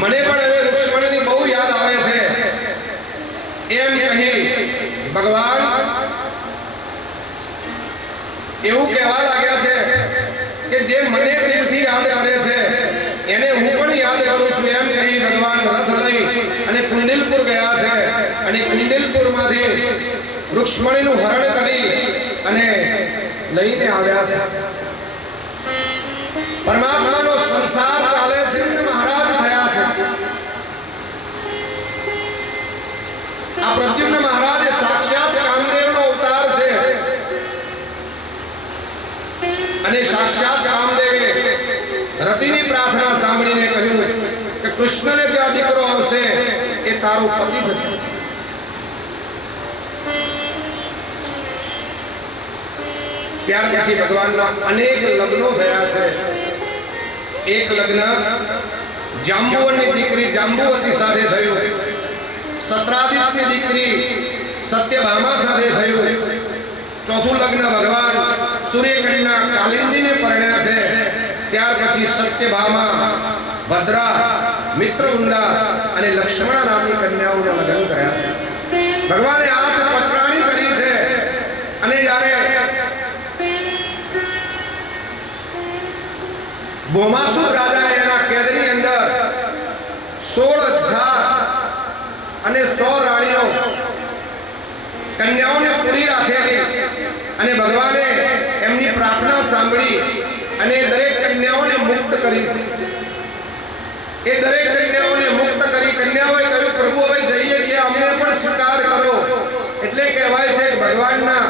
મને પણ હવે રૂક્ષ્મણીની બહુ યાદ આવે છે એમ કહી ભગવાન એવું કહેવા લાગ્યા છે કે જે મને દિલથી યાદ કરે છે એને હું પણ યાદ કરું છું એમ કહી ભગવાન રથ લઈ અને કુંડિલપુર ગયા છે અને કુંડિલપુરમાંથી રૂક્ષ્મણીનું હરણ કરી અને લઈને આવ્યા છે। પરમાત્માનો સંસાર ચાલે છે મહારાજ થયા છે। આ પ્રદ્યુમ્ન મહારાજ સાક્ષાત કામદેવનો અવતાર છે અને સાક્ષાત કામદેવે રતિની પ્રાર્થના સાંભળીને કહ્યું કે કૃષ્ણને ત્યાં દીકરો આવશે એ તારો પતિ થશે। ત્યાર પછી ભગવાનના અનેક લગ્નો થયા છે। એક લગ્ન જાંબુવનની દીકરી જાંબુવતી સાથે થયું, સત્રાદિત્યની દીકરી સત્યભામા સાથે થયું। ચોથું લગ્ન ભગવાન સૂર્યકન્યા કાલિંદીને પરણ્યા છે। ત્યાર પછી સત્યભામા, ભદ્રા, મિત્રવૃંદા અને લક્ષ્મણ નામની કન્યાઓના લગ્ન કર્યા છે। ભગવાને 8 પટરાણી કરી છે અને જ્યારે ભૌમાસુર રાજાએ એના કેદની અંદર 16,000 અને 100 રાણીઓ કન્યાઓને પૂરી રાખેલી અને ભગવાને એમની પ્રાર્થના સાંભળી અને દરેક કન્યાઓને મુક્ત કરી છે। એ દરેક કન્યાઓને મુક્ત કરી કન્યાઓએ કહ્યું પ્રભુ હવે જઈએ કે અમને પણ સ્વીકાર કરો। એટલે કહેવાય છે કે ભગવાનના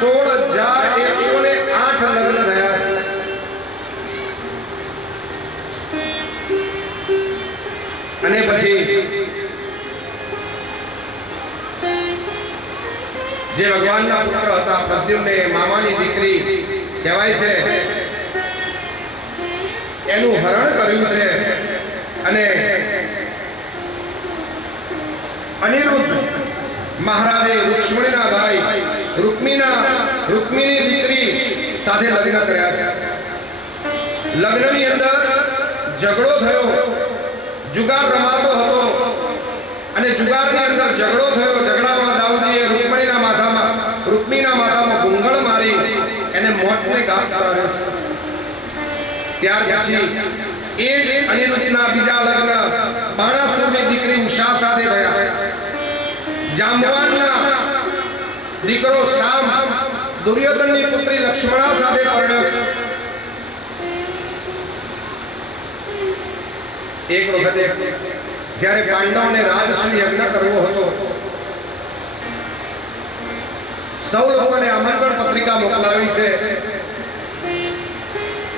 16,108 લગ્ન થયા છે। અને પછી જે ભગવાનના પુત્ર હતા પ્રદ્યુમ્ને મામાની દીકરી કહેવાય છે એનું હરણ કર્યું છે અને અનિરુદ્ધ મહારાજે રૂક્ષ્મણીના ભાઈ રૂક્મિણી દીકરી સાથે લગ્ન કર્યા છે। લગ્નની અંદર ઝઘડો થયો, જુગાર રમાતો હતો અને જુગારની અંદર ઝઘડો થયો। ઝઘડામાં દાઉદીએ રૂક્મિણીના માથામાં ગુંગળ મારી એને મોતને ઘાટ ઉતાર્યો છે। ત્યાર પછી એ જ અનિરુદ્ધના બીજા લગ્ન બાણાસુરની દીકરી ઉષા સાથે થયા। જાંબવાનના દીકરો શામ દુર્યોધનની પુત્રી લક્ષ્મણા સાથે પરણ્યો છે। એક વખતે જ્યારે પાંડવોને રાજસૂય યજ્ઞ કરવો હતો, સૌ લોકોને આમંત્રણ પત્રિકા મોકલાવી છે।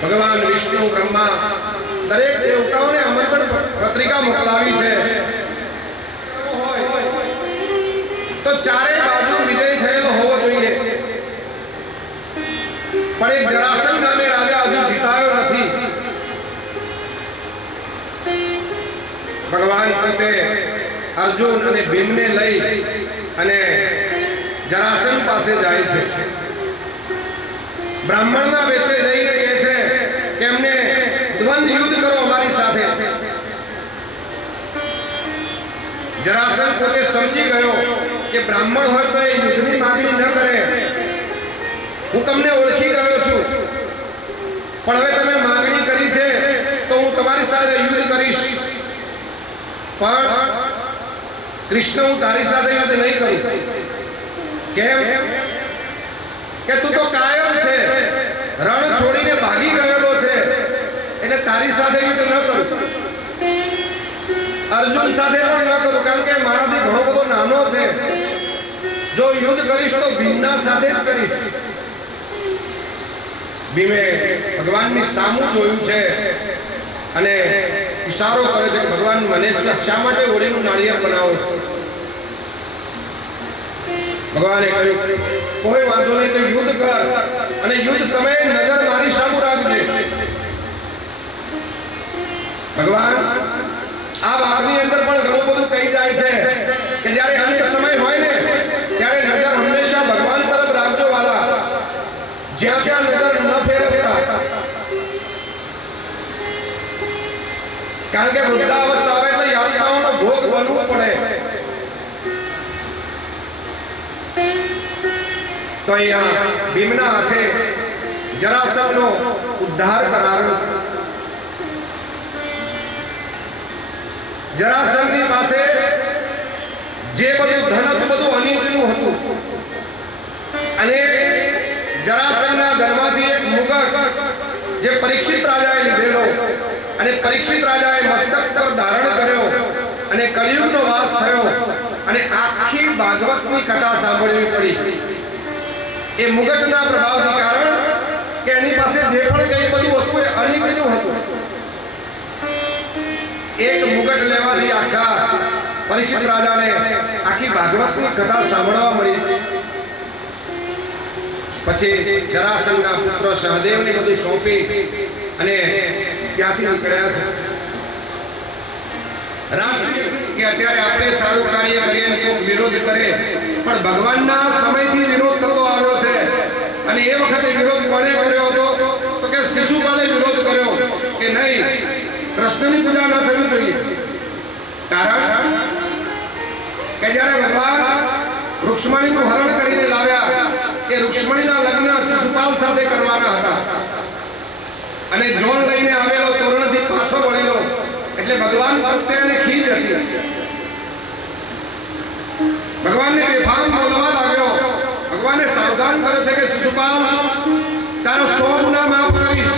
ભગવાન વિષ્ણુ, બ્રહ્મા દરેક દેવતાઓને આમંત્રણ પત્રિકા મોકલાવી છે। તો ચારે બાજુ વિજય થયેલો હોવો જોઈએ, પણ એક જરાસંઘ નામે રાજા હજુ જીતાયો નથી। ભગવાન પોતે અર્જુન અને ભીમને લઈ અને જરાસંઘ પાસે જાય છે। બ્રાહ્મણના વેશે જઈને કહે છે કે એમને દ્વંદ યુદ્ધ કરો અમારી સાથે। જરાસંઘ પોતે સમજી ગયો કે બ્રાહ્મણ હોય તો એ યુદ્ધની માંગણી ન કરે। હું તમને ઓળખી ગયો છું, પણ હવે તમે માંગણી કરી છે તો હું તમારી સાથે યુદ્ધ કરીશ, પણ કૃષ્ણ હું તારી સાથે યુદ્ધ નહીં કરું। કેમ કે તું તો કાયર છે, રણ છોડીને ભાગી ગયેલો છે, એટલે તારી સાથે યુદ્ધ ન કરું। અર્જુન સાથે પણ ન કરું, કારણ કે મારાથી ઘણો બધો નાનો છે। જો યુદ્ધ કરીશ તો ભીમના સાથે જ કરીશ। ભીમે ભગવાનની સામું જોયું છે અને ઇશારો કરે છે કે ભગવાન મને શા માટે હોળીનું નાળિયેર બનાવો છો? ભગવાને કહ્યું કોઈ વાંધો નહીં, તો યુદ્ધ કર અને યુદ્ધ સમયે નજર મારી સામું રાખજે। ભગવાન આ વાતની અંદર પણ ઘણું બધું કહી જાય છે કે જ્યારે અંત સમય હોય ને ત્યારે નજર હંમેશા ભગવાન તરફ રાખજો વાલા। જ્યાં ત્યાં નજર ન ફેરવતા। કારણ કે વૃદ્ધાવસ્થા આવે એટલે યાતનાઓનો ભોગ બનવું પડે. તો અહીંયા ભીમના હાથે જરાસંઘનો ઉદ્ધાર કરાવ્યો છે. જરાસંઘની પાસે જે બધું ધન હતું બધું અનિતિનું હતું અને જરાસંઘના ઘરમાંથી એક મુગટ જે પરીક્ષિત રાજાએ લીધેલો અને પરીક્ષિત રાજાએ મસ્તક પર ધારણ કર્યો અને કલિયુગનો વાસ થયો અને આખી ભાગવતની કથા સાંભળવી પડી. એ મુગટના પ્રભાવથી કારણ કે એની પાસે જે પણ કંઈ બધું હતું એ અનિતિનું હતું. એક મુગટ લેવાથી આખા પરીક્ષિત રાજાને આખી ભાગવતની કથા સાંભળવા મળી છે. પછી જરાસંઘના પુત્ર સહદેવને બધું સોંપી અને ત્યાંથી નીકળ્યા છે. રાષ્ટ્રીય કે અત્યારે આપણે સારું કાર્ય કરીએ ને કોઈ વિરોધ કરે, પણ ભગવાનના સમયથી વિરોધ થતો આવ્યો છે. અને એ વખતે વિરોધ કોણે કર્યો હતો? તો કે શિશુપાલે વિરોધ કર્યો કે નહીં, કૃષ્ણની પૂજા ન થવી જોઈએ. કારણ કે જ્યારે ભગવાન રૂક્ષ્મણીનું હરણ કરીને લાવ્યા કે રૂક્ષ્મણીના લગ્ન શિશુપાલ સાથે કરવાના હતા અને જોન લઈને આવેલો તોરણથી પાછો વળેલો એટલે ભગવાન પ્રત્યે ખીજ હતી. ભગવાનને બેફામ બોલવા લાગ્યો. ભગવાને સાવધાન કર્યો છે કે શિશુપાલ તારો 100 ગુના માફ કરીશ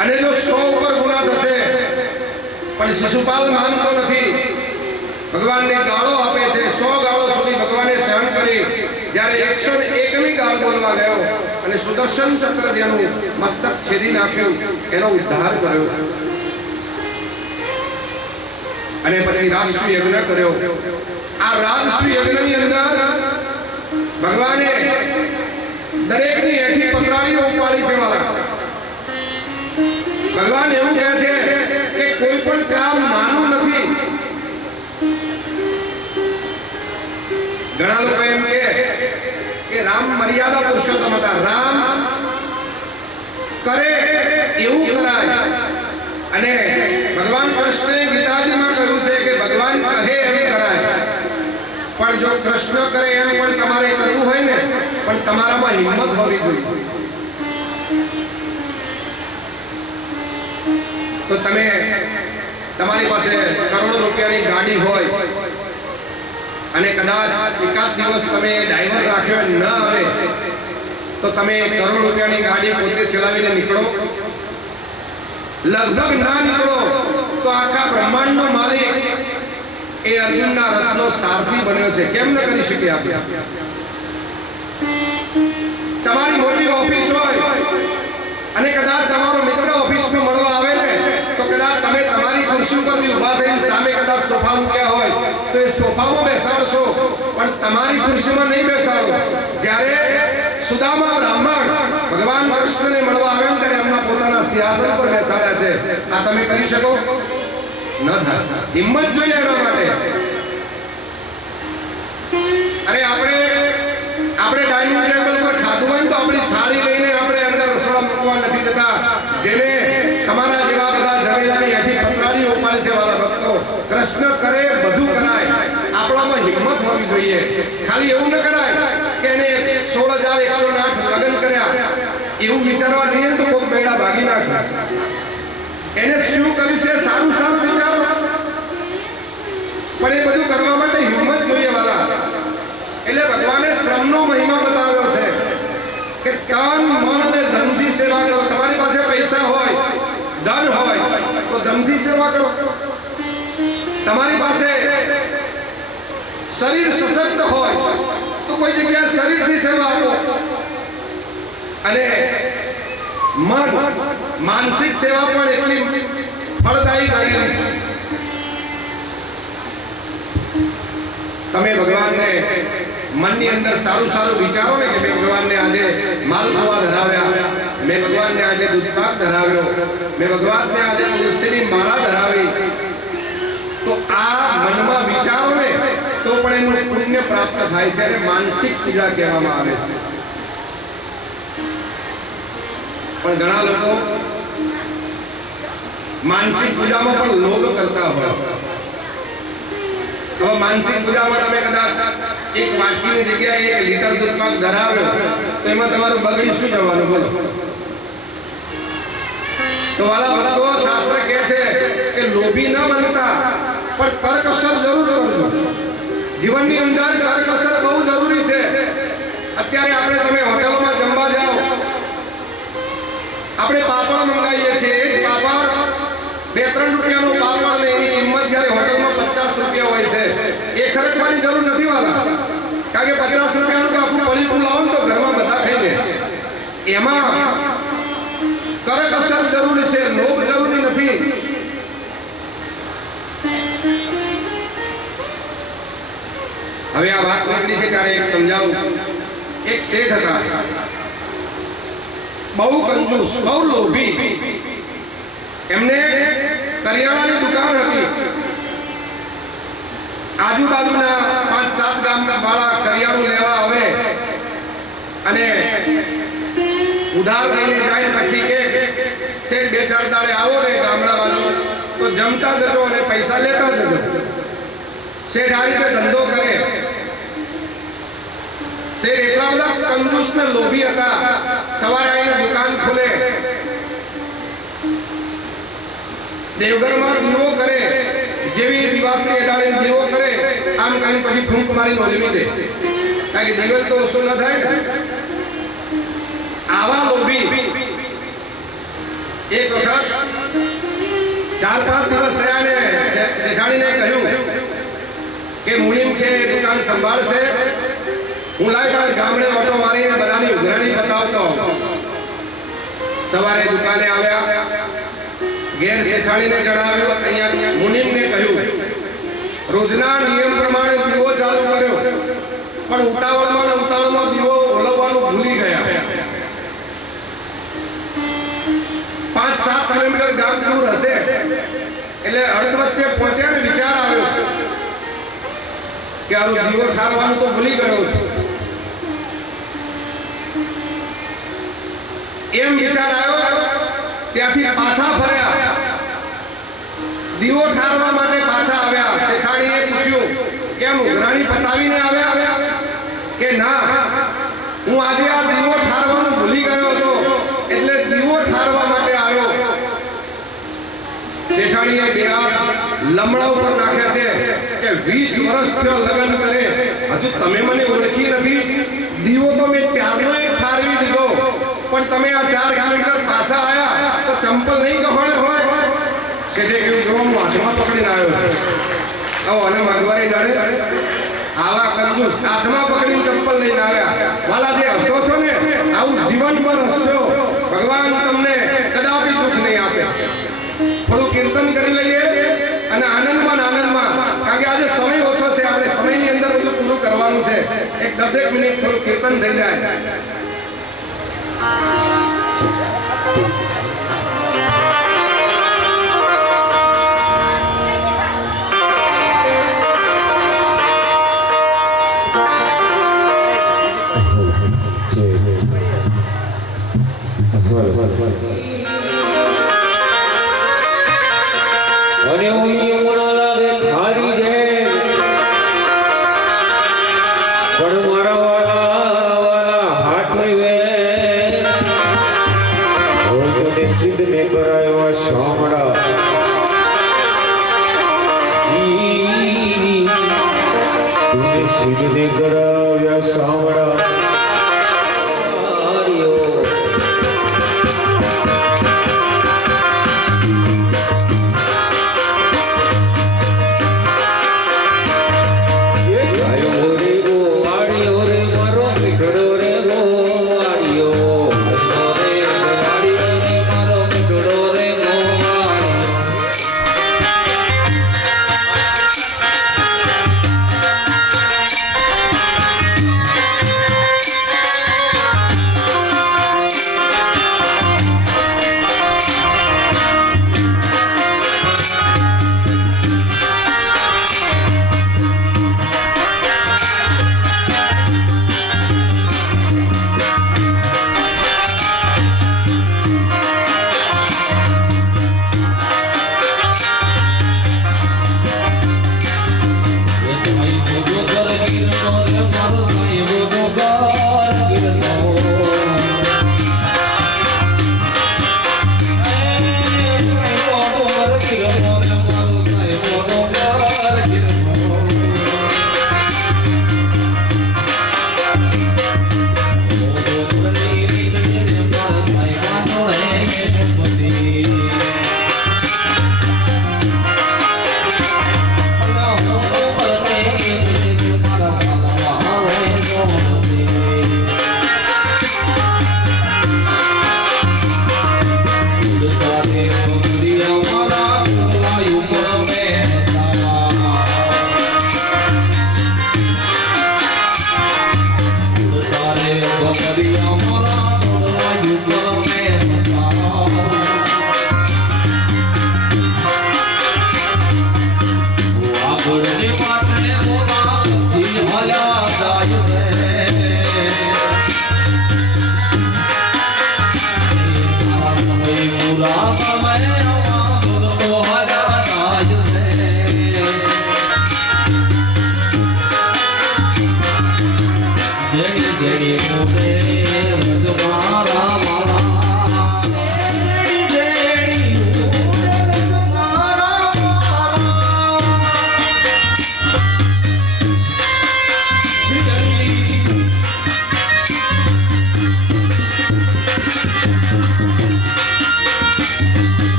અને જો 100 ઉપર ગુના થશે. પણ શિશુપાલ માનતો નથી. ભગવાનને ગાળો આપે છે. 100 ગાળો સુધી ભગવાને સહન કરી. જ્યારે 101મી ગાળ બોલવા ગયો અને સુદર્શન ચક્ર જેનું મસ્તક છેદી નાખ્યું એનો ઉદ્ધાર કર્યો છે. અને પછી રાજસૂય યજ્ઞ કર્યો. આ રાજસૂય યજ્ઞની અંદર ભગવાને દરેકની હેઠી પતરાળીઓ ઉપાડી છે. વાલા ભગવાન એવું કહે છે કે કોઈ પણ કામ નાનું નથી. ઘણા લોકો એમ કે રામ મર્યાદા પુરુષોત્તમ હતા. રામ કરે એવું કરાય. અને ભગવાન કૃષ્ણએ ગીતાજીમાં કહ્યું છે કે ભગવાન કહે એમ કરાય. પણ જો કૃષ્ણ કરે એમ પણ તમારે કરવું હોય ને, પણ તમારામાં હિંમત હોવી જોઈએ. તો તમે તમારી પાસે કરોડો રૂપિયાની ગાડી હોય અને કદાચ એકાદ દિવસ તમે ડ્રાઈવર રાખ્યો ન આવે તો તમે કરોડ રૂપિયાની ગાડી પોતે ચલાવીને નીકળો? લગભગ ના નીકળો તો આખા બ્રહ્માંડનો માલિક એ અર્જુનના રથનો સારથી બન્યો છે. કેમ ન કરી શકીએ આપણે? તમારી મોટી ઓફિસ હોય અને કદાચ તમારો મિત્ર ઓફિસમાં મળવા આવે ને તો કદાચ તમે તમારી ખુરશી ઉપર ઊભા થઈને સામે કદાચ સોફા મૂક્યા હોય તો એ સોફામાં બેસાડશો, પણ તમારી ખુરશીમાં નહીં બેસાડો. જ્યારે સુદામા બ્રાહ્મણ ભગવાન કૃષ્ણને મળવા આવ્યા ત્યારે એમના પોતાના સિંહાસન પર બેસાડ્યા છે. આ તમે કરી શકો? ન થાય. હિંમત જોઈએ એના માટે. અરે આપણે ડાઇનિંગ ટેબલ પર ખાધું હોય તો આપણી થાળી લઈને આપણે અંદર રસોડા મૂકવા નથી જતા. જેને તમારા જેવા બધા જમેલાની હેઠી પતરાળીઓ ઉપાડે છે. વાલા ભક્તો, કૃષ્ણ કરે બધું કરાય. આપણામાં હિંમત હોવી જોઈએ. ખાલી એવું ન કરાય કે એને 16,108 લગ્ન કર્યા એવું વિચારવા જઈએ તો કોઈ બેડા ભાગી નાખે. એને શું કર્યું છે સારું સારું વિચારો, પણ એ બધું કરવા માટે હિંમત જોઈએ. વાલા એટલે ભગવાને શ્રમનો મહિમા બતાવ્યો છે કે તન મન અને ધનથી સેવા કરો. તમારી પાસે પૈસા હોય, ધન હોય તો ધનથી સેવા કરો. તમારી પાસે શરીર સશક્ત હોય તો કોઈ જગ્યાએ શરીરથી સેવા આપો. અને મન માનસિક સેવા પણ એટલી ફળદાયી ગણેલી છે. તમે ભગવાનને મનની અંદર સારું સારું વિચારો ને કે મેં ભગવાનને આજે માલપુઆ ધરાવ્યા, મેં ભગવાનને આજે દૂધપાક ધરાવ્યો, મેં ભગવાનને આજે તુલસીની માળા ધરાવી. તો આ મનમાં વિચારો ને તો પણ એનું પુણ્ય પ્રાપ્ત થાય છે અને માનસિક પૂજા કહેવામાં આવે છે. પણ ઘણા લોકો માનસિક પૂજામાં પણ લોભ કરતા હોય. હવે માનસિક પૂજામાં તમે કદાચ એક વાટકીની જગ્યાએ 1 લીટર દૂધ પાક ધરાવ્યો તો એમાં તમારું બગડી શું જવાનું બોલો? તો વાલા ભક્તો, શાસ્ત્ર કહે છે કે લોભી ન બનતા પણ કરકસર જરૂર કરજો. જીવનની અંદર કરકસર બહુ જરૂરી છે. અત્યારે આપણે તમે હોટેલોમાં જમવા જાઓ, આપણે પાપડ મંગાવીએ છીએ. એ જ પાપડ 2-3 રૂપિયાનો પાપડ ને એની કિંમત જ્યારે હોટલમાં 50 રૂપિયા હોય છે. એ ખર્ચવાની જરૂર નથી વાલા, કારણ કે 50 રૂપિયાનું તો આખું પડીકું લાવો ને તો ઘરમાં બધા ખાઈ લે. એમાં કરકસર જરૂરી છે, લોભ જરૂરી નથી. હવે આ વાત નીકળી છે ત્યારે એક સમજાવું. એક શેઠ હતા, બહુ કંજૂસ, બહુ લોભી. એમને કરિયાણાની દુકાન હતી. આજુબાજુના 5-7 ગામના વાળા કરિયાણું લેવા આવે અને ઉધાર લઈને જાય. પછી કે શેઠ 2-4 દાડે આવો ને ગામડા બાજુ તો જમતા જજો અને પૈસા લેતા જજો. શેઠ આ રીતે ધંધો કરે. શેઠ એટલા બધા કંજૂસ ને લોભી હતા. સવારે આવીને દુકાન ખોલે, દેવઘરમાં દીવો કરે, જેવી દિવાસની એડાળે દીવો કરે, આમ કરીને પછી ફૂંક મારીને ઓલવી દે, કારણ કે દિવસ તો ઓછું ન થાય ને. આવા લોભી એક વખત 4-5 દિવસ થયા ને શેઠાણીને કહ્યું કે મુનિમ છે, દુકાન સંભાળશે, હું લાવી ગામડે ઓટો મારીને બધાની ઉઘરાણી બતાવતો. સવારે દુકાને આવ્યા, ઘેર શેઠાણીને જણાવ્યું, અહીંયા મુનિમને કહ્યું. રોજના નિયમ પ્રમાણે દીવો ચાલુ કર્યો, પણ ઉતાવળમાં દીવો ઓલવવાનું ભૂલી ગયા. 5-7 કિલોમીટર ગામ દૂર હશે એટલે અડધ વચ્ચે પહોંચ્યા ને વિચાર આવ્યો કે આ દીવો ઠારવાનું તો ભૂલી ગયો છું. એમ વિચાર આવ્યો, ત્યાંથી પાછા ફર્યા, દીવો ઠારવા માટે પાછા આવ્યા. શેઠાણીએ પૂછ્યું, કેમ ઉઘરાણી પતાવીને આવ્યા? કે ના, હું આજે આ દીવો ઠારવાનું ભૂલી ગયો હતો એટલે દીવો ઠારવા માટે આવ્યો. શેઠાણીએ બેરાત લમણા ઉપર નાખ્યા છે કે 20 વર્ષ થયો લગ્ન કરે, હજુ તમે મને ઓળખી નથી. દીવો તો મેં 4નો એક ઠારવી દીધો, પણ તમે આ 4 કિલોમીટર પાછા આયા તો ચંપલ નહીં કફાણે હોય. શેઠે કહ્યું, જો હું હાથમાં પકડીને આવ્યો છું. આવો અને માગવારી જાણે આવા કંજૂસ હાથમાં પકડીને ચંપલ લઈને આવ્યા. વાલા જે હસો છો ને, આવું જીવન પર હસશો, ભગવાન તમને કદાપી દુઃખ નહીં આપે. થોડું કીર્તન કરી લઈએ અને આનંદમાં, કારણ કે આજે સમય ઓછો છે, આપણે સમયની અંદર બધું પૂરું કરવાનું છે. એક 10 મિનિટ થોડું કીર્તન થઈ જાય. અને ઓલી ઉમરા લાગે ખારી રે, પણ મારા વાલા હાથ વે ભોજને સિદ્ધ ને કરાયો શામડા. તુને સિદ્ધ ને કરાવ્યા શામડા.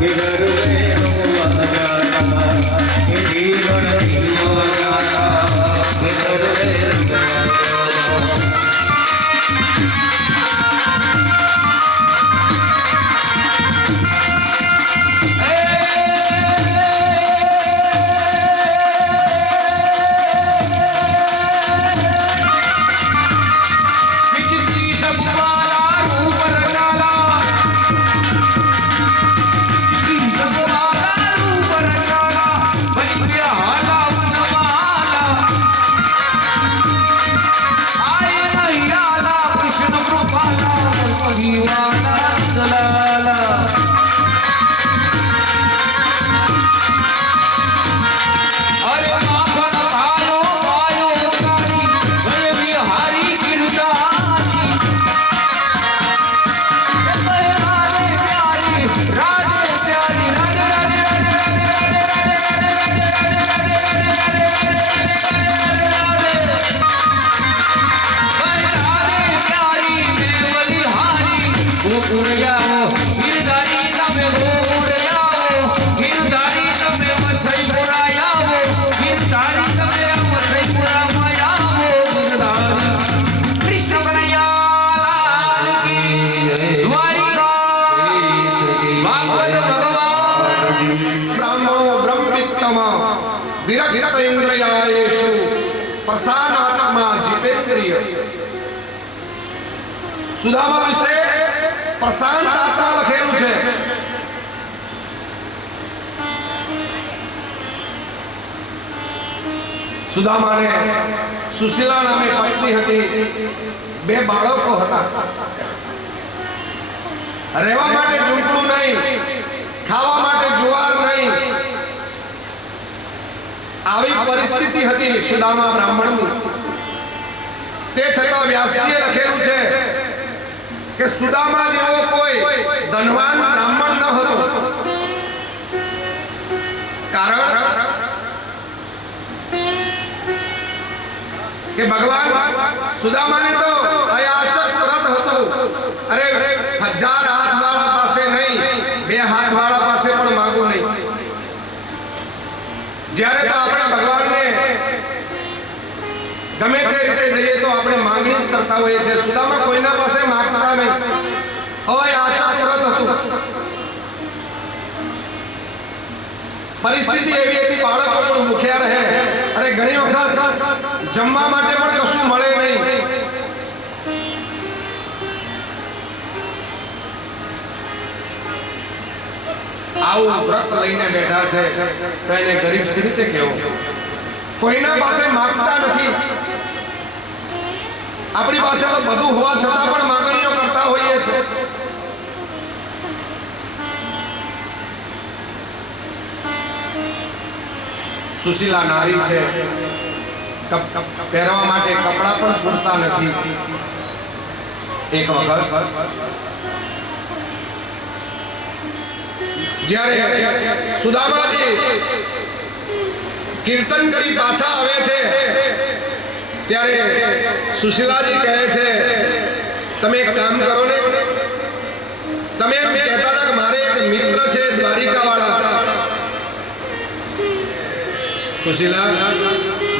કે ગરુડે રમવા જાતા કે જીવન જીવવા જાતા કે ગરુડે રમવા જાતા વિરક્ત ઇન્દ્રિયાયેષુ પ્રસાદાત્મા જીતેન્દ્રિય સુદામા વિશે પ્રશાંત આત્મા લખેલું છે. સુદામાને સુશીલા નામે પત્ની હતી, 2 બાળકો હતા. રહેવા માટે ઝૂંપડું નહીં, ખાવા માટે જુવાર નહીં, આવી પરિસ્થિતિ હતી સુદામા બ્રાહ્મણની. તે છતાં વ્યાસજીએ લખેલું છે કે સુદામા જેવો કોઈ ધનવાન બ્રાહ્મણ ન હતો. કારણ કે ભગવાન સુદામાને તો અયાચક વ્રત હતું. અરે 1000 હાથ વાળા પાસે નહીં, 2 હાથ વાળા પાસે પણ માંગવું નહીં. જ્યારે તો આપણે ભગવાનને ગમે તે રીતે જઈએ તો આપણે માંગણી જ કરતા હોઈએ છીએ. સુદામા કોઈના પાસે માંગતા નહીં, અયાચક વ્રત હતું. પરિસ્થિતિ એવી હતી, બાળકો પણ ભૂખ્યા રહે. અરે ઘણી વખત જમવા માટે પણ કશું મળે નહીં. આવું વ્રત લઈને બેઠા છે તો એને ગરીબ સી રીતે કહેવું? કોઈના પાસે માંગતા નથી. આપણી પાસે તો બધું હોવા છતાં પણ માંગણીઓ કરતા હોઈએ છીએ. સુશીલા નારી છે, પહેરવા માટે કપડા પણ પૂરતા નથી. એક વખત જ્યારે સુદામાજી કીર્તન કરી પાછા આવે છે ત્યારે સુશીલાજી કહે છે, તમે એક કામ કરો ને, તમે એમ કહેતા હતા કે મારે એક મિત્ર છે દ્વારિકા વાળા. સુશીલા,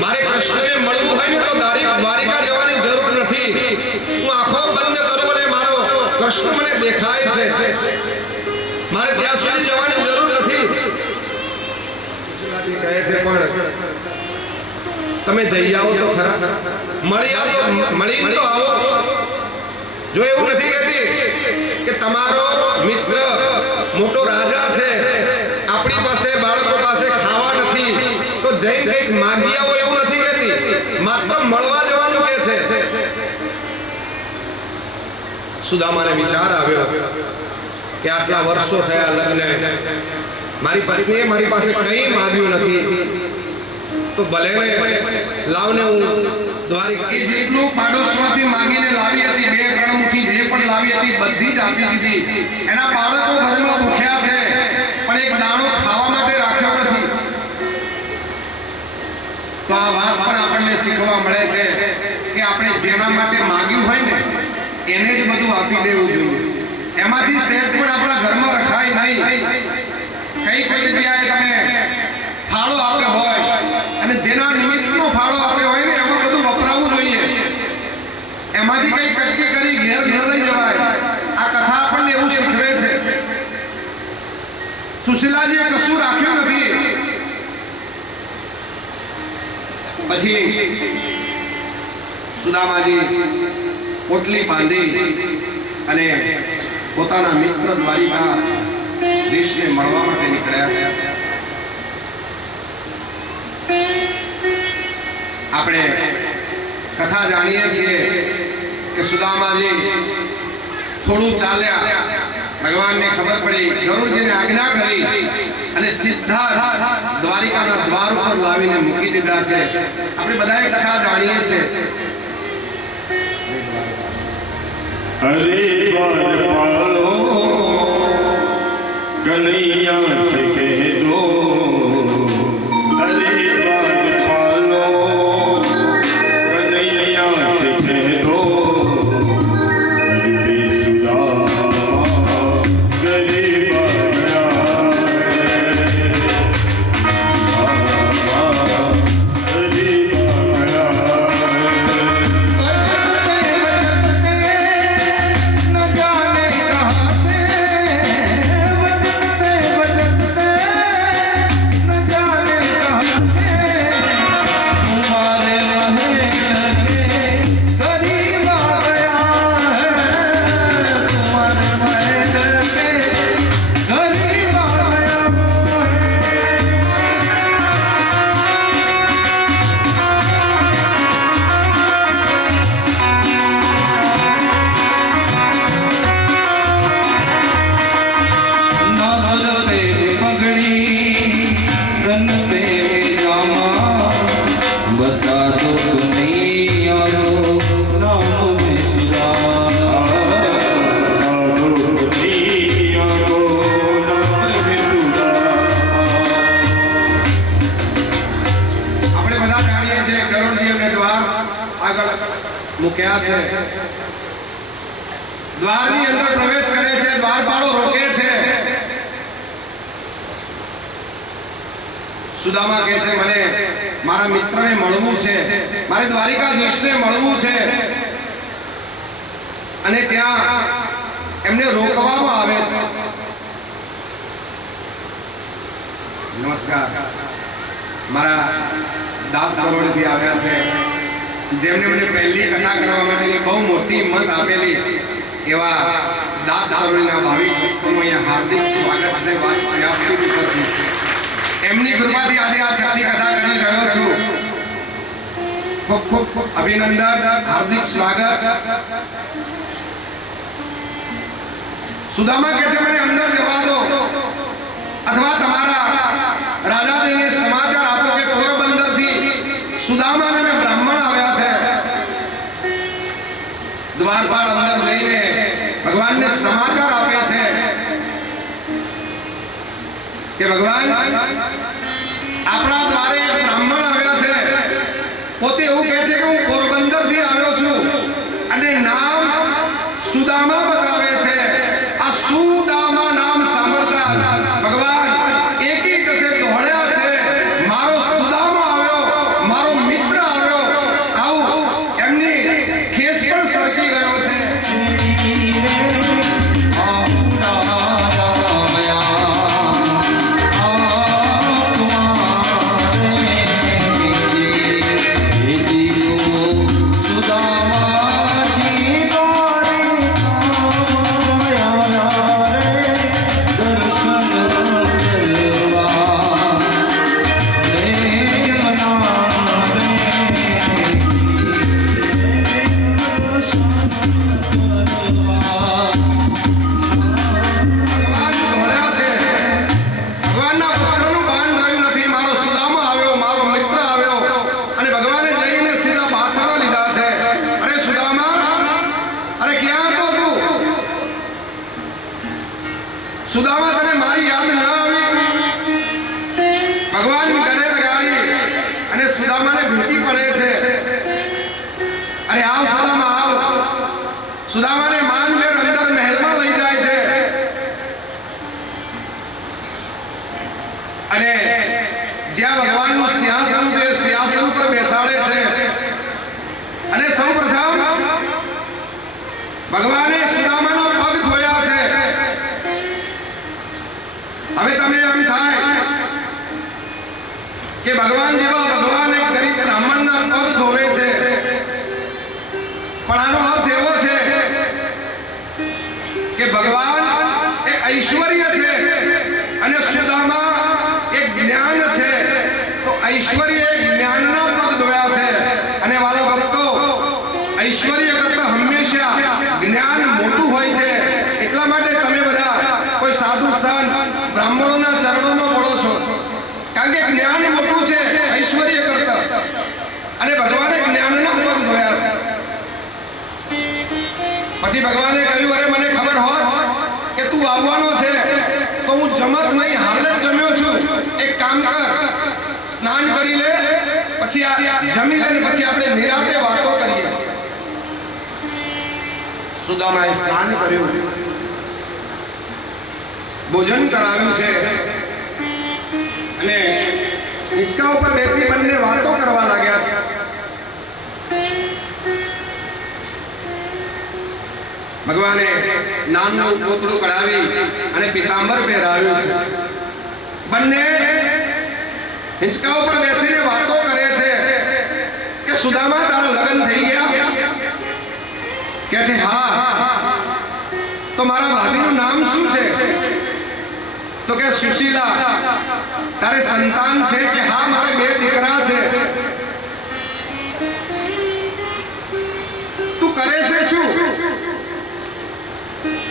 મારે કૃષ્ણને મળવું હોય ને તો દ્વારિકા જવાની જરૂર નથી. હું આંખો બંધ કરું અને મારો કૃષ્ણ મને દેખાય છે, મારે ત્યાં સુધી જવાની જરૂર નથી. સુશીલાજી કહે છે, પણ તમે જઈ આવો તો ખરા, મળી તો આવો. જો એવું નથી કહેતી કે તમારો મિત્ર મોટો રાજા છે, આપણી પાસે બાળકો પાસે ખાવા નથી તો જઈને કંઈક માંગી આવો, એવું નથી કહેતી. માત્ર મળવા જવાનું કહે છે. સુદામાને વિચાર આવ્યો કે આટલા વર્ષો થયા લગ્ન, મારી પત્નીએ મારી પાસે કંઈ માંગ્યું નથી, તો ભલે ને લાવને હું દ્વારિકા જેટલું પાડોશમાંથી માંગીને લાવી હતી, 2 ગણમુઠી જે પણ લાવી હતી બધી જ આપી દીધી. એના બાળકો ઘરમાં ભૂખ્યા છે, પણ એક દાણો ખાવા માટે રાખ્યો નથી. તો આ વાત પણ આપણને શીખવા મળે છે કે આપણે જેના માટે માંગ્યું હોય ને એને જ બધું આપી દેવું જોઈએ. એમાંથી સહેજ પણ આપણા ઘરમાં રખાય નહીં. સુશીલાજીએ કશું રાખ્યું નથી. પછી સુદામાજી પોટલી બાંધી અને પોતાના મિત્ર દ્વારિકા દેશને મળવા માટે નીકળ્યા છે. આપણે કથા જાણીએ છીએ કે સુદામાજી થોડું ચાલ્યા, ભગવાનને ખબર પડી, ગરુડજીને આજ્ઞા કરી અને સીધા દ્વારિકાના દ્વાર ઉપર લાવીને મૂકી દીધા છે. આપણે બધાએ કથા જાણીએ છીએ. હરે વાર પાલો કનૈયા સે કહ દો, હરે વાર પાલો કનૈયા સે કહ દો, હરે સુદામા ગરીબ મૂક્યા છે. દ્વારની અંદર પ્રવેશ કરે છે, દ્વારપાળો રોકે છે. સુદામા કહે છે, મને મારા મિત્રને મળવું છે, મારે દ્વારિકાધીશને મળવું છે. અને ત્યાં એમને રોકવામાં આવે છે. નમસ્કાર, મારા દાદ દરોડથી આવ્યા છે, જેમને મને પહેલી કથા કરવા માટેની બહુ મોટી મત આપેલી એવા દાદ દરોડીના ભાવિક ભક્તોનું અહીંયા હાર્દિક સ્વાગત છે. વ્યાસપીઠ ઉપરથી એમની કૃપાથી આજે આ છઠ્ઠી કથા કરી રહ્યો છું. ખૂબ ખૂબ અભિનંદન, હાર્દિક સ્વાગત. સુદામા કહે છે, મને અંદર જવા દો, અથવા તમારા રાજાજીને સમાચાર આપો કે પોરબંદરથી સુદામા નામે બ્રાહ્મણ આવ્યા છે. દ્વારપાળ અંદર જઈને ભગવાનને સમાચાર આપે છે કે ભગવાન, આપણા દ્વારે એક બ્રાહ્મણ આવ્યા છે. પોતે એવું કહે છે કે હું પોરબંદરથી આવ્યો છું અને નામ સુદામા બતાવે છે. આ સુદામા નામ સાંભળતા ભગવાન એકી કસે દોડ્યા છે. મારો સુદામા આવ્યો, મારો મિત્ર આવ્યો. આવું એમની ખેસ પણ સરકી ગયો છે. સુદામા, તને મારી યાદ ન આવી? ભગવાન ગળે લગાડી અને સુદામાને ભેટી પડે છે. અરે આવ સુદામા, આવ. સુદામાને માનવેર અંદર મહેલમાં લઈ જાય છે અને જ્યાં ભગવાનનું સિંહાસન છે, સિંહાસન પર બેસાડે છે. અને સૌપ્રથમ ભગવાને સુદામાના પગ ધોયા છે. હવે તમે એમ થાય કે ભગવાન જેવા ભગવાન એક ગરીબ બ્રાહ્મણના પગ ધોવે છે, પણ આનો અર્થ એવો છે કે ભગવાન એક ઐશ્વર્ય છે અને સુદામા એક જ્ઞાન છે. તો ઐશ્વર્ય એક જ્ઞાનના પગ ધોયા છે. અને વાલા ભક્તો, ઐશ્વર્ય કરતા હંમેશા જ્ઞાન મોટું હોય છે. એટલા માટે તમે બધા કોઈ સાધુ સંત બ્રાહ્મણોના ચરણોમાં પડો છો, કારણ કે જ્ઞાન મોટું છે ઐશ્વર્ય કરતા. અને ભગવાને જ્ઞાનના પગ ધોયા છે. પછી ભગવાને કહ્યું, અરે મને ખબર હોત કે તું આવવાનો છે તો હું જમત નહીં, હાલ જ જમ્યો છું. એક કામ કર, સ્નાન કરી લે, પછી આ જમી લે, પછી આપણે નિરાતે વાતો કરીએ. સુદામાએ સ્નાન કર્યું, ભોજન કરાવ્યું છે અને હિંચકા ઉપર બેસી બંને વાતો કરવા લાગ્યા છે. ભગવાને નાનનું પોતળું કઢાવી અને પીતાંબર પહેરાવ્યું છે. બંને હિંચકા ઉપર બેસીને વાતો કરે છે કે સુદામા, તારા લગ્ન થઈ ગયા? કે છે હા. તો મારા ભાભીનું નામ શું છે? તો કે સુશીલા. તારે સંતાન છે? કે હા, મારે 2 દીકરા છે. તું કરે છે શું?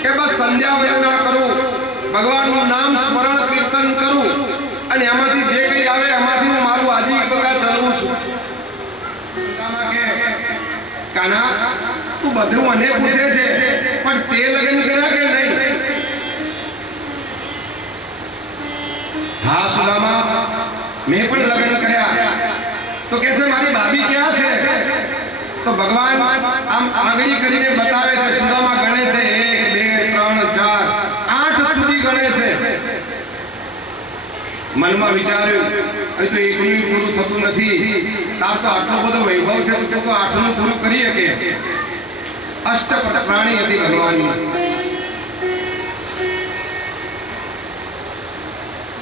કે બસ સંધ્યા વંદના કરું, ભગવાનનું નામ સ્મરણ કીર્તન કરું અને એમાંથી જે કંઈ આવે એમાંથી હું મારું આજીવિકા ચલાવું છું. સુદામા કે, કાના, તું બધું મને પૂછે છે, પણ તે લગ્ન કર્યા કે નહીં? હા સુદામા, મેં પણ લગ્ન કર્યા. તો કે છે મારી ભાભી ક્યાં છે? તો ભગવાન આમ આંગળી કરીને બતાવે છે. સુદામા ગણે છે 1 2 3 4 8 સુધી ગણે છે. મનમાં વિચાર્યું, અહીં તો એકનું પૂરું થતું નથી, તાર તો આટલો બધો વૈભવ છે, તો 8નું પૂરું કરી શકે. અષ્ટ પ્રાણી હતી ભગવાનની.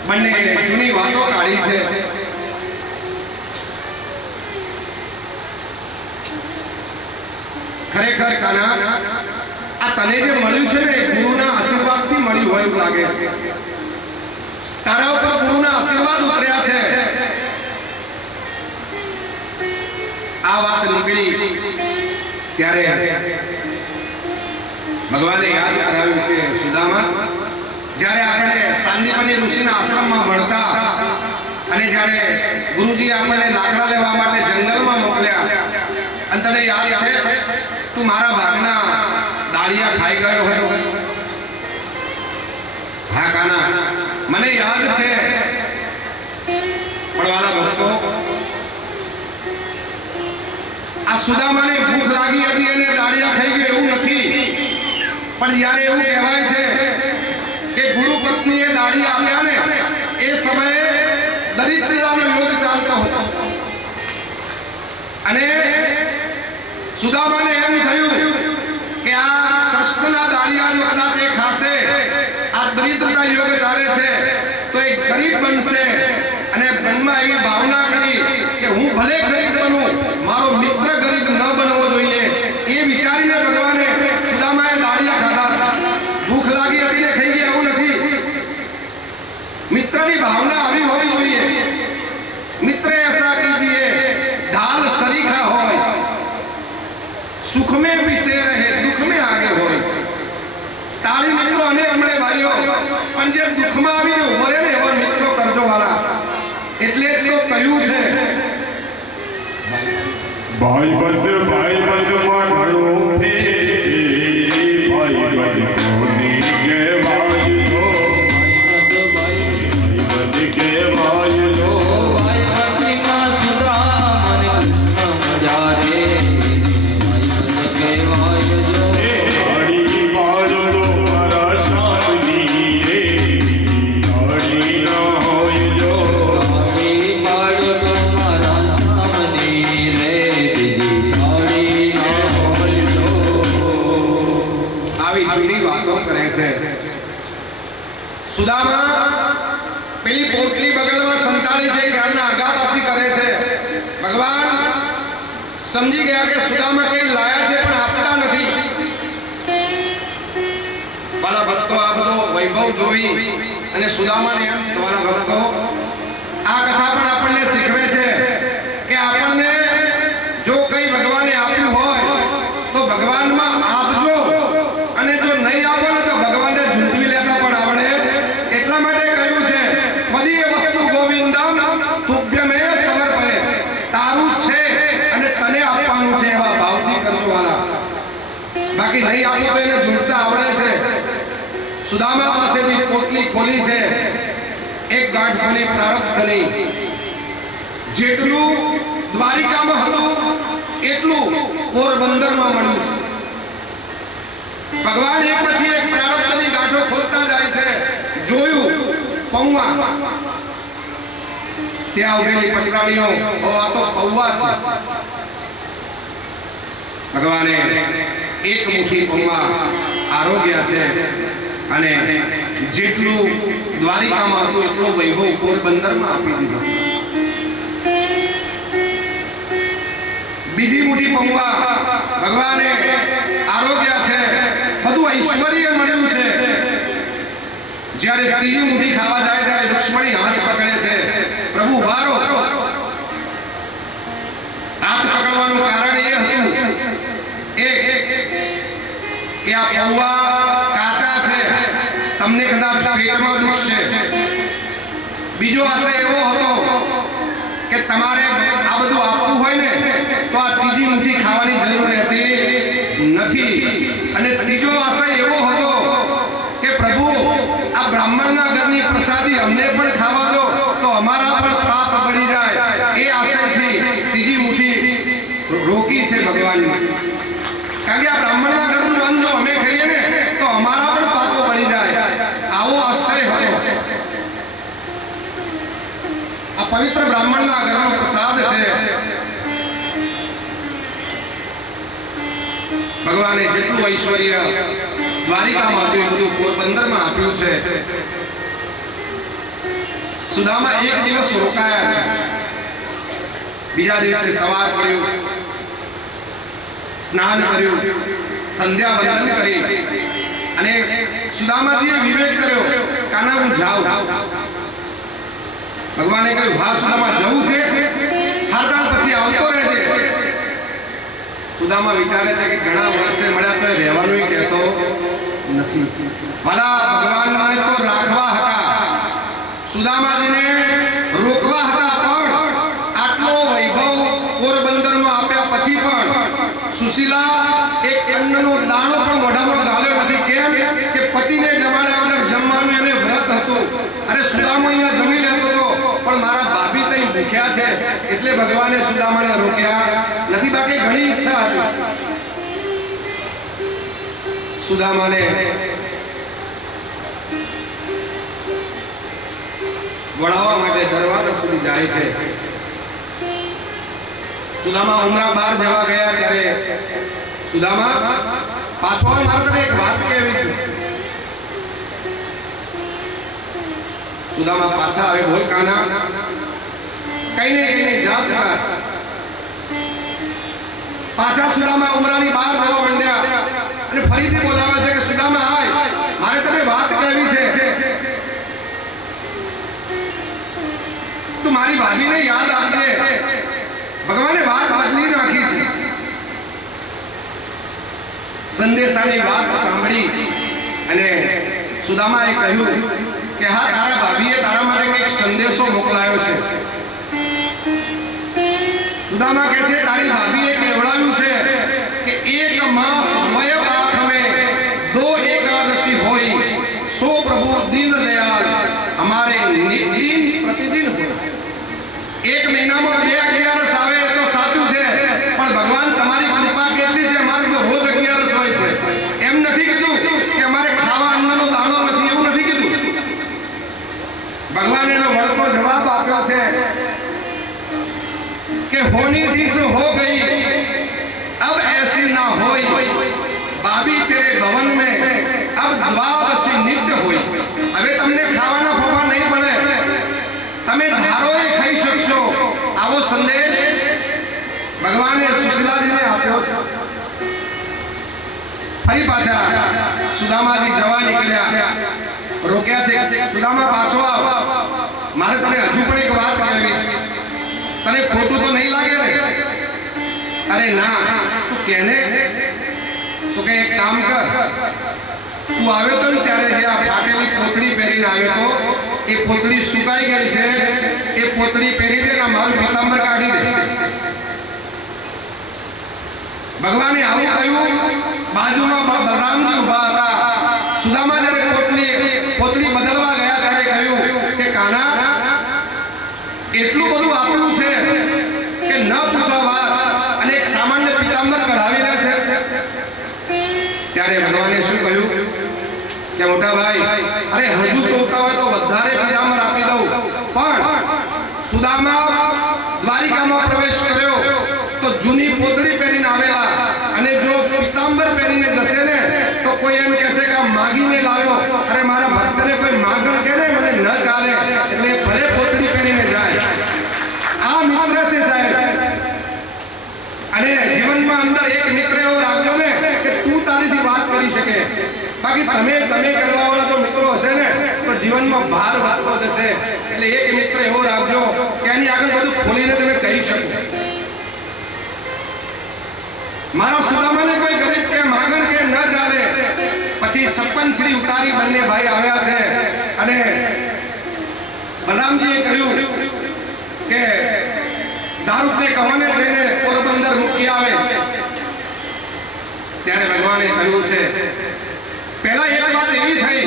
બંને જૂની વાતો કાઢી છે. ખરેખર કાના, આ તને જે મળ્યું છે ને એ ગુરુના આશીર્વાદથી મળ્યું હોય એવું લાગે છે. તારા ઉપર ગુરુના આશીર્વાદ ઉતર્યા છે. આ વાત નીકળી ત્યારે ભગવાને યાદ કરાવ્યું કે સુદામા, જ્યારે આપણે સાંદીપની ઋષિના આશ્રમમાં ભણતા અને જ્યારે ગુરુજી આપણને લાકડા લેવા માટે જંગલમાં મોકલ્યા, અને તને યાદ છે તું મારા ભાગના દાળિયા ખાઈ ગયો હોય? હા કાના, મને યાદ છે. પણ વાલા ભક્તો, આ સુદામાને ભૂખ લાગી હતી અને દાળિયા ખાઈ ગયો એવું નથી. પણ જ્યારે એવું કહેવાય છે કે ગુરુ પત્નીએ દાળિયા આપ્યા ને એ સમયે દરિદ્રતાનો યોગ ચાલતો હતો અને સુદામાને એમ થયું કે આ કૃષ્ણના દાળિયા જો કદાચ એ ખાશે, આ દરિદ્રતા યોગ ચાલે છે તો એ ગરીબ બનશે. અને મનમાં એવી ભાવના કરી કે હું ભલે ગરીબ બનું, મારો મિત્ર ગરીબ ન બનવો જોઈએ. એ વિચારીને ભગવાને સુદામાએ દાળિયા ખાધા. ભૂખ લાગી હતી ને ખાઈ ગયા એવું નથી. મિત્રની ભાવના આવી હોવી જોઈએ. મિત્ર ऐसा कीजिए ढाल सरीखा હોય, સુખ में पीछे रहे, दुख में आगे હોય. તાળી મિત્રો અનેક મળે ભાઈઓ, પણ જે દુઃખમાં આવીને ઉભો રહે ને એવા મિત્રો કરજો વાળા. એટલે જ તો કહ્યું છે ભાઈ બંધ માં ઘણું ફેર છે. ભાઈ બંધ કોની કહેવાય લો, ભાઈ બંધ કહેવાય લો. સુદામા પેલી પોટલી બગલમાં સંતાડી છે ક્યારના આગાપાસી કરે છે. ભગવાન સમજી ગયા કે સુદામા કઈ લાયા છે પણ આપતા નથી. વાલા ભક્તો, આ બધો વૈભવ જોઈ અને સુદામાને એમ છે, વાલા ભક્તો, આ કથા પણ આપણને શીખવે છે કે આપણને જો કઈ ભગવાને આપ્યું હોય તો ભગવાનમાં આપજો, અને જો નહીં આપો ને તો ભગવાનને ઝૂંટવી લેતા પણ આવડે. એટલા માટે કહ્યું છે, બધી એ વસ્તુ ગોવિંદમ તુભ્યમે સમર્પય, તારું છે અને તને આપવાનું છે એવા ભાવથી કરજો વાલા. બાકી નહીં આપો તો એને ઝૂંટતા આવડે છે. સુદામા પાસેથી પોટલી ખોલી છે, એક ગાંઠ ખોલી પ્રારબ્ધની. જેટલું દ્વારિકામાં હતું એટલું પોરબંદરમાં મળ્યું છે. ભગવાન એક પછી એક પ્રારબ્ધની ગાંઠો ખોલતા જાય છે. જોયું પૌવા, ત્યાં ઉભેલી પટરાણીઓ, આ તો પૌવા છે. ભગવાને એક મુઠ્ઠી પૌવા આરોગ્ય છે, અને જેટલું દ્વારિકામાં હતું એટલો વૈભવ પોરબંદરમાં આપી દીધો. બીજી મુઠ્ઠી પૌવા ભગવાને આરોગ્ય છે, બધું ઐશ્વર્ય મળ્યું છે. જ્યારે ત્રીજી મુઠ્ઠી ખાવા જાય ત્યારે લક્ષ્મણી હાથ પકડે છે, પ્રભુ વારો. હાથ પકડવાનું કારણ એ હતું કે આ પૌવા કાચા છે, તમને કદાચ પેટમાં દુખશે. બીજો આશય એવો હતો કે તમારે આ બધું આપવું હોય ને તો આ ત્રીજી મુઠ્ઠી ખાવાની જરૂર રહેતી નથી. અને ત્રીજો આશય એવો હતો કે પ્રભુ આ બ્રાહ્મણના ઘરની પ્રસાદી અમને પણ ખાવા દો તો અમારા પણ પાપ બળી જાય. એ આશયથી ત્રીજી મુઠ્ઠી રોકી છે ભગવાનને. કારણ કે આ બ્રાહ્મણના ઘરનું અન્ન જો અમે ખાઈએ ને તો અમારા પણ પાપો બળી જાય. આવો આશય હતો. આ પવિત્ર બ્રાહ્મણના ઘરનો પ્રસાદ છે. ભગવાને જેટલું ઐશ્વર્ય દ્વારિકામાં આપ્યું બધું પોરબંદરમાં આપ્યું છે. સુદામા એક દિવસ રોકાયા છે. બીજા દિવસે સવાર કર્યું, સ્નાન કર્યું, સંધ્યા વંદન કરી, અને સુદામાજીએ વિવેક કર્યો, કાના હું જાઉં. ભગવાને કહ્યું, હા સુદામા જવું છે, હારદાન પછી આવતો રહેજે. સુદામા વિચારે છે કે ઘણા વર્ષે મળ્યા તો રહેવાનું કહેતો નથી. ભલા ભગવાનને તો રાખવા હતા, સુદામાજીને રોકવા હતા, પણ આટલો વૈભવ પોરબંદરમાં આપ્યા પછી પણ સુશીલા એક અન્નનો દાણો પણ મોઢામાં ગાલ્યો નથી. કેમ કે પતિને જમાડ્યા વગર જમવાનું એને વ્રત હતું. અરે સુદામા અહીંયા જમી લેતો હતો, પણ મારા ભાભી તઈ ભૂખ્યા છે એટલે ભગવાને સુદામાને રોક્યા નથી. બાકી ઘણી ઈચ્છા હતી. સુદામાને વળાવવા માટે દરવાજા સુધી જાય છે. સુદામા ઉમરા બહાર જવા ગયા ત્યારે સુદામા પાછો મારે તને એક વાત કહેવી છે. સુદામા પાછા આવે, બોલ કાના. કઈ નહીં જાત કર. પાછા સુદામા ઉમરાની બહાર જવા માંડ્યા અને ફરીથી બોલાવે છે કે સુદામા આય, મારે તને વાત કહેવી છે. તું મારી ભાભીને યાદ આપજે. ભગવાને વાત બદલી નાખી છે. સંદેશાની વાત સાંભળી અને સુદામાએ કહ્યું કે હા, તારા ભાભીએ તારા માટે એક સંદેશો મોકલાયો છે. સુદામા કહે છે, તારી ભાભીએ કહેવડાવ્યું છે કે એક માસ વય પાઠ में 2 एकादशी होई, सो प्रभु दीन दयाल हमारे दिन प्रतिदिन हो. एक મહિનામાં 2 અગિયારસ આવે તો સાચું છે, પણ ભગવાન તમારી કૃપા કેટલી છે, અમારે તો રોજ અગિયારસ હોય છે. એમ નથી કીધું કે અમારે ખાવા અન્નનો દાણો નથી, એવું નથી કીધું. ભગવાન એનો વળતો જવાબ આપ્યો છે कि होनी थी सो हो गई, अब ऐसी ना होई. भाभी तेरे भवन में अब द्वादशी नित्य होई. હવે તમને ખાવાના ફફા નહીં પડે, ફરી પાછા સુદામાજી જવા નીકળ્યા. રોક્યા છે, સુદામા પાછો આવ, મારે તને હજુ પણ એક વાત કહેવી છે. તને ખોટું તો નહીં લાગે ને? અરે ના, તું કેને. તો કે એક કામ કર, તું આવ્યો તો ને ત્યારે જે આ ફાટેલી પોતળી પહેરીને આવ્યો તો, એ પોતળી સુકાઈ ગઈ છે, એ પોતળી પહેરી દે ને મારું પીતાંબર કાઢી દે. ભગવાને આવું કહ્યું. બાજુમાં બલરામજી ઊભા હતા. સુદામા જ્યારે પોતળી બદલવા ગયા ત્યારે કહ્યું કે કાના, એટલું બધું આપ્યું છે કે ન પૂછો વાત, અને એક સામાન્ય પીતાંબર કઢાવી લે છે. ત્યારે ભગવાને શું કહ્યું કે મોટા ભાઈ, અરે હજુ જોતા હોય તો વધારે પીતાંબર આપી દઉં, પણ સુદામા દ્વારિકામાં પ્રવેશ કર્યો તો જૂની પોતળી પહેરીને આવેલા, અને જો પીતાંબર પહેરીને જશે ને તો કોઈ એમ કહેશે કે આ માગીને લાવ્યો. અરે મારા ભક્તને કોઈ માગણ કહે ને મને ન ચાલે, એટલે ભલે પોતળી પહેરીને જાય. આ મિત્ર છે સાહેબ. અને જીવનમાં અંદર એક મિત્ર એવો રાખજો ને કે તું તારીથી વાત કરી શકે. બાકી તમે કરવા વાળા જો મિત્રો હશે ને તો જીવનમાં ભાર વધતો જશે. એટલે એક મિત્ર એવો રાખજો કે એની આગળ બધું ખોલીને તમે કહી શકો. મારા સુદામાને કોઈ ગરીબ કે માગણ કે ન ચાલે. પછી 56 શ્રી ઉતારી બંને ભાઈ આવ્યા છે, અને બલરામજીએ કહ્યું કે દારૂને કહોને જઈને પોરબંદર મૂકી આવે. ત્યારે ભગવાને કહ્યું છે, પહેલા એક વાત એવી થઈ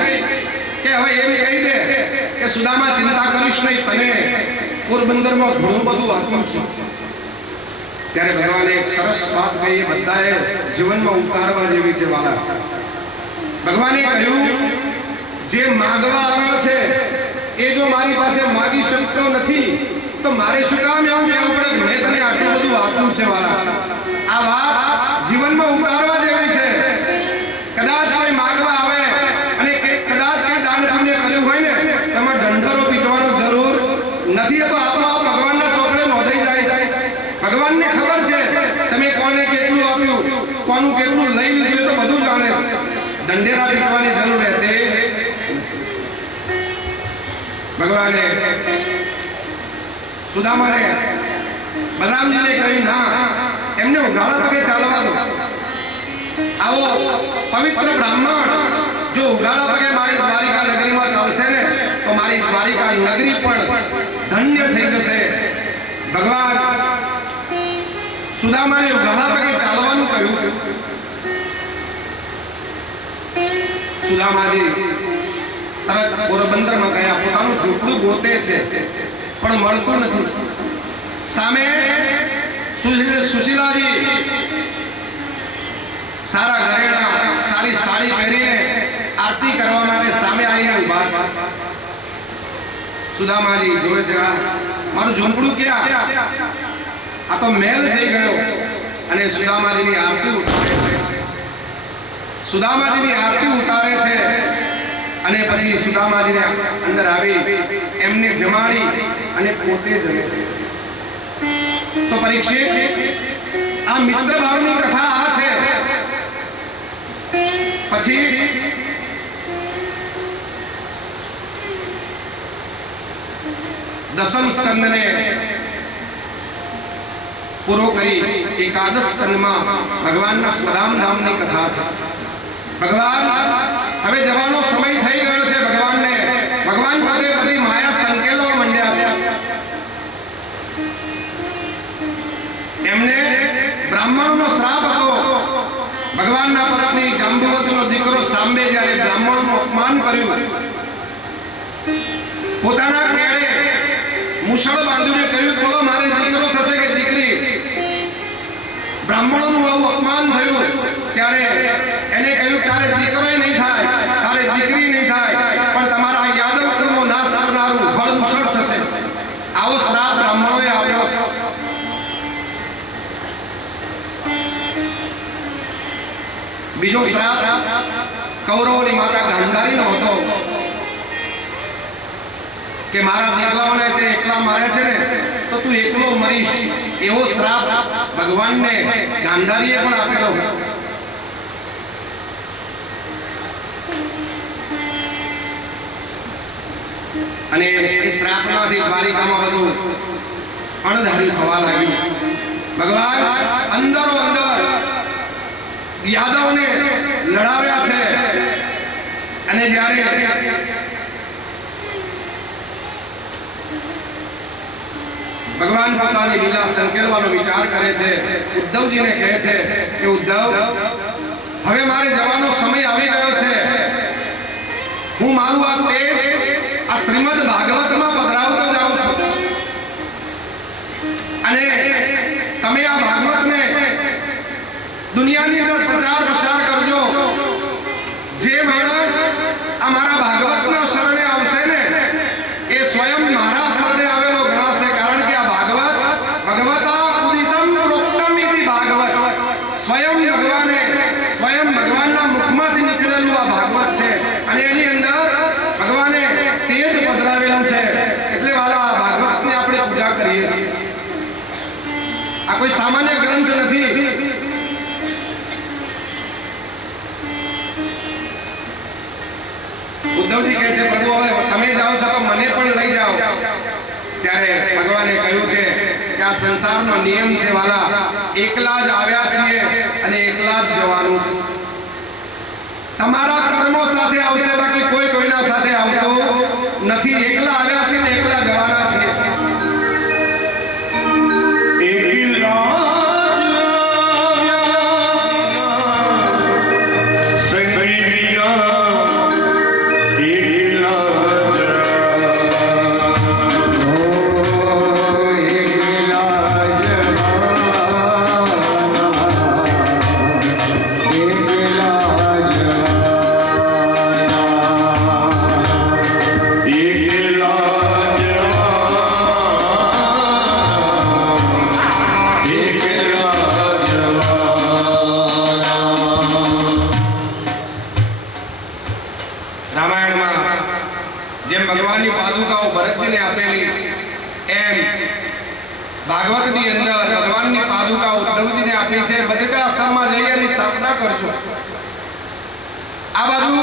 કે હવે એમ કહી દે કે સુદામા ચિંતા કરીશ નહીં, તને પોરબંદરમાં ઘણું બધું આપ્યું છે. ત્યારે ભગવાને એક સરસ વાત કહી, બધાએ જીવનમાં ઉતારવા જેવી છે વાલા. ભગવાને કહ્યું, જે માંગવા આવ્યો છે એ જો મારી પાસે માગી શકતો નથી તો મારે શું કામ એવું કહેવું પડે કે મેં તને આટલું બધું આપ્યું છે વાલા. આ વાત જીવનમાં ઉતારવા જેવી છે. કદાચ કોઈ માંગવા આવે અને કદાચ કઈ દાન પુણ્ય કર્યું હોય ને, એમાં દંડરો પીટવાનો જરૂર નથી. તો આપોઆપ ભગવાનના ચોપડે નોંધાઈ જાય છે. ભગવાનને ખબર છે તમે કોને કેટલું આપ્યું, કોનું કેટલું લઈ લીધું, તો બધું જાણે છે. દંડેરા પીટવાની જરૂર રહેતી. ભગવાને સુદામાને બલરામજીને કહ્યું, ના, એમને ઉઘાડા પગે ચાલવા દો. આવો પવિત્ર બ્રાહ્મણ જો ઉઘાડા પગે મારી દ્વારિકા નગરીમાં ચાલશે ને તો મારી દ્વારિકા નગરી પણ ધન્ય થઈ જશે. ભગવાન સુદામાને ઉઘાડા પગે ચાલવાનું કહ્યું. સુદામાજી તરત પોરબંદરમાં ગયા. પોતાનું ઝૂંપડું ગોતે છે પણ મળતું નથી. સામે સુશીલાજી સારા ઘરેણા, સારી સાડી પહેરીને આરતી કરવા માટે સામે આવીને ઊભા છે. સુદામાજી જોવે છે, મારું ઝૂંપડું ક્યાં? આ તો મહેલ થઈ ગયો. અને સુદામાજીની આરતી ઉતારે છે. સુદામાજીની આરતી ઉતારે છે અને પછી સુદામાજીને અંદર આવી એમને જમાડી અને પોતે જમે છે. તો પરીક્ષિત, આ મિત્ર ભાવની કથા આ છે. પછી દસમ સ્કંદને પૂરો કરી એકાદશ સ્કંદમાં ભગવાનના સ્વધામ ધામની કથા છે. ભગવાન હવે જવાનો સમય થઈ ગયો છે. ભગવાન પોતે બધી માયા સંકેલવા માંડ્યા છે. એમને બ્રાહ્મણનો શ્રાપ હતો. ભગવાનના પત્ની જાંબુવતીનો દીકરો સાંબે જ્યારે બ્રાહ્મણનું અપમાન કર્યું, પોતાના કેળે મુસળ બાંધીને કહ્યું, બોલો મારે દીકરો થશે કે દીકરી? બ્રાહ્મણોનું આવું અપમાન થયું ત્યારે એને કહ્યું, તારે દીકરોય નહીં થાય, તારે દીકરી નહીં થાય, પણ તમારા યાદવ કુળનો નાશ કરનારું ફળ મુસળ થશે. આવો શ્રાપ બ્રાહ્મણોએ આપ્યો છે. બીજો શ્રાપ કૌરવોની માતા ગાંધારીનો હતો કે મારા દીકરાઓને તે એકલા મારે છે ને તો તું એકલો મરીશ. એવો શ્રાપ ભગવાનને ગાંધારીએ પણ આપેલો. અને એ શ્રાપમાંથી દ્વારિકામાં બધું અણધાર્યું થવા લાગ્યું. ભગવાન અંદરો અંદર યાદવને લડાવ્યા છે. અને જ્યારે ભગવાન પોતાની લીલા સંકેલવાનો વિચાર કરે છે, ઉદ્ધવજીને કહે છે કે ઉદ્ધવ, હવે મારે જવાનો સમય આવી ગયો છે. હું મારું આ તેજ આ શ્રીમદ ભાગવતમાં પધરાવતો જાઉં છું. અને તમે આ ભાગવતને દુનિયાની અંદર પ્રચાર પ્રસાર કરજો. જે માણસ આ મારા ભાગવતના શરણે આવશે ને એ સ્વયં મારા શરણે આવેલો ગણાશે. કારણ કે આ ભાગવત ભગવતા ઉદિતમ પ્રોક્તમ ઇતિ ભાગવત, સ્વયં ભગવાનના મુખમાંથી નીકળેલું આ ભાગવત છે. અને એની અંદર ભગવાને તેજ પધરાવેલું છે. એટલે વાલા આ ભાગવતની આપણે પૂજા કરીએ છીએ. આ કોઈ સામાન્ય ગ્રંથ નથી. ઉદ્ધવજી કહે છે, પ્રભુ હવે તમે જાઓ છો તો મને પણ લઈ જાઓ. ત્યારે ભગવાને કહ્યું છે કે આ સંસારનો નિયમ છે વાલા, એકલા જ આવ્યા છીએ અને એકલા જ જવાનું છે. તમારા કર્મો સાથે આવશે, બાકી કોઈ કોઈના સાથે આવતો નથી. એકલા આવ્યા છે ને એકલા જવાના છીએ. ભગવાનની પાદુકાઓ ભરતજીને આપેલી એમ ભાગવતની અંદર ભગવાનની પાદુકાઓ ઉદ્ધવજીને આપી છે. બદ્રિકાશ્રમમાં જઈ એની સ્થાપના કરજો. આ બાજુ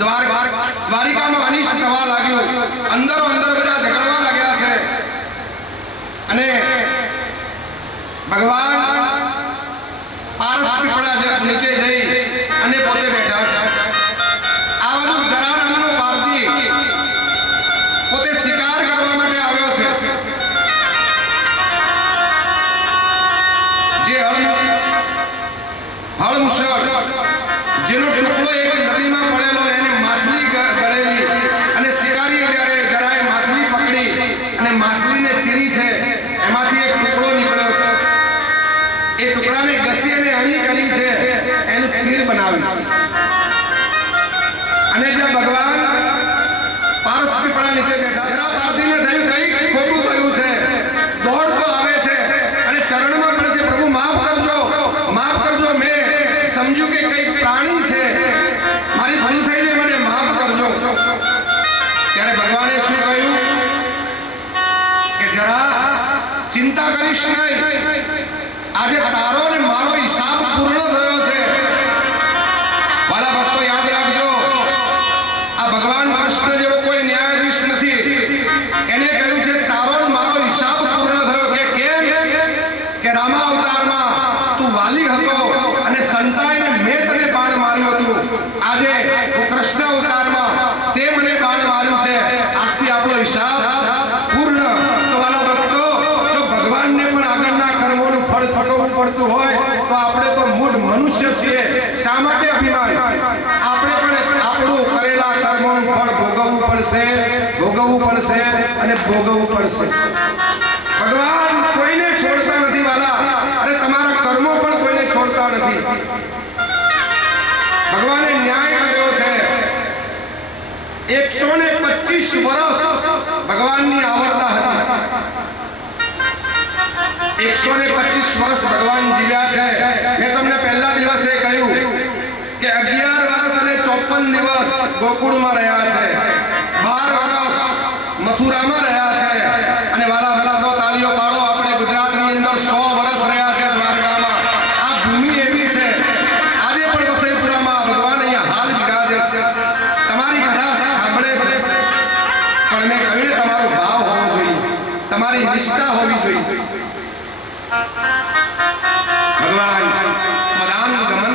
દ્વારિકામાં અનિષ્ટ થવા લાગ્યું. અંદરો અંદર બધા ઝઘડવા લાગ્યા છે. અને ભગવાન પારસ પીપળા નીચે જઈ અને પોતે બેઠા છે. આ બાજુ જરા નામનો પારધી પોતે શિકાર કરવા માટે આવ્યો છે. જે હળમુસળ જેનો ટુકડો એક નદીમાં પડેલો, એને માછલી ગળેલી, અને શિકારીએ જ્યારે જરાએ માછલી પકડી અને માછલીને ચીરી છે, એમાંથી એક ટુકડો નીકળ્યો છે. એ ટુકડાને ઘસી અને અણી કરી છે, એનું તીર બનાવ્યું. અને જ્યાં ભગવાન પારસ પીપળા નીચે બેઠા, જરા પારધીને થયું કઈ ખોટું કર્યું છે. દોડતો આવે છે અને ચરણમાં પડે છે, પ્રભુ માફ કરજો, માફ કરજો. મેં સમજ્યું કે કઈ પ્રાણી છે, મારી ભૂલ થઈ છે, મને માફ કરજો. ત્યારે ભગવાને શું કહ્યું કે જરા ચિંતા કરીશ નહીં. આજે તારો ને મારો હિસાબ પૂર્ણ થયો છે. વાલા ભક્તો યાદ રાખજો, આ ભગવાન કૃષ્ણ જેવો કોઈ ન્યાયાધીશ નથી. એને કહ્યું છે તારો ને મારો હિસાબ પૂર્ણ થયો. કે કેમ? કે રામા અવતારમાં તું વાલી હતો અને સંતાઈને મેં તને બાણ માર્યું હતું. આજે હું કૃષ્ણ અવતારમાં તે મને બાણ માર્યું છે. આજથી આપણો હિસાબ પૂર્ણ. તો વાલા ભક્તો, જો ભગવાનને પણ આગળના કર્મોનું ફળ ચૂકવવું પડતું હોય તો આપણે તો મૂળ મનુષ્ય છીએ. શા માટે અભિમાન? આપણે પણ આપણું કરેલા કર્મોનું ફળ ભોગવવું પડશે અને ભોગવવું પડશે. ભગવાન કોઈને છોડતા નથી વાલા, અને તમારા કર્મો પણ કોઈને છોડતા નથી. ભગવાને ન્યાય કર્યો છે. 125 વર્ષ ભગવાનની આવરદા હતી. 125 વર્ષ ભગવાન જીવ્યા છે. મેં તમને પહેલા દિવસે કહ્યું કે 11 વર્ષ અને 54 દિવસ ગોકુળમાં રહ્યા છે, 12 વર્ષ મથુરામાં રહ્યા છે. અને વાલા વાલા તો તાળીઓ પાડો, આપણે ગુજરાતની અંદર 100 વર્ષ રહ્યા છે દ્વારકામાં. આ ભૂમિ એવી છે. આજે પણ વસઈપુરામાં ભગવાન અહીંયા હાલ બિરાજે છે. તમારી કથા સાંભળે છે. પણ કહીને તમારો ભાવ હોવો જોઈએ, તમારી નિષ્ઠા હોવી જોઈએ. ભગવાન સ્વદાન ગમન